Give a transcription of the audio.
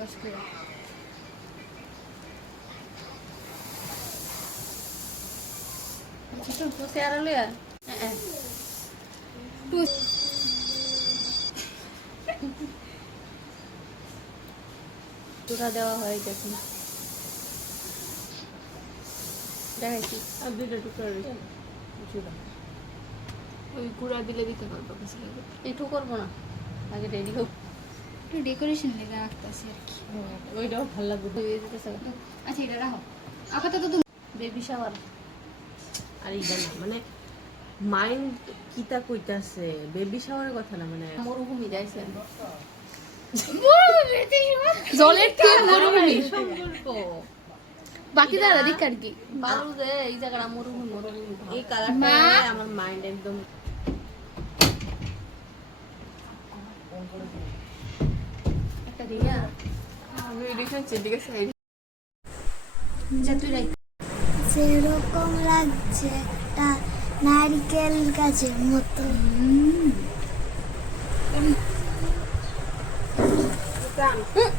Focus করে তো চেয়ারা লইয়া টুকা দেওয়া হয়ে গেছে দেখাইছি আর দুইটা টুকরা রয়েছে ওই গুঁড়া দিলে দিতে পারবো কাছে লাগে একটু করবো না আগে রেডি হোক একটু ডেকোরেশন লেগে রাখতেছি আর কি। ওইটাও ভালো লাগবে তো আচ্ছা এটা রাখো আপাতত তুমি বেবি শাওয়ার আর এইটা না মানে মাইন্ড কিতা কইতাছে বেবি শাওয়ারের কথা না মানে মরুভূমি যাইছেন জলের থেকে মরুভূমি সম্পর্ক বাকি দাঁড়া দিক আর কি বালু যে এই জায়গাটা মরুভূমি মরুভূমি এই কালারটা আমার মাইন্ড একদম একটা দিয়া আমি রিসেন্ট এদিকে সাইড যা তুই রাখ যেরকম লাগছে একটা নারকেল গাছের মতো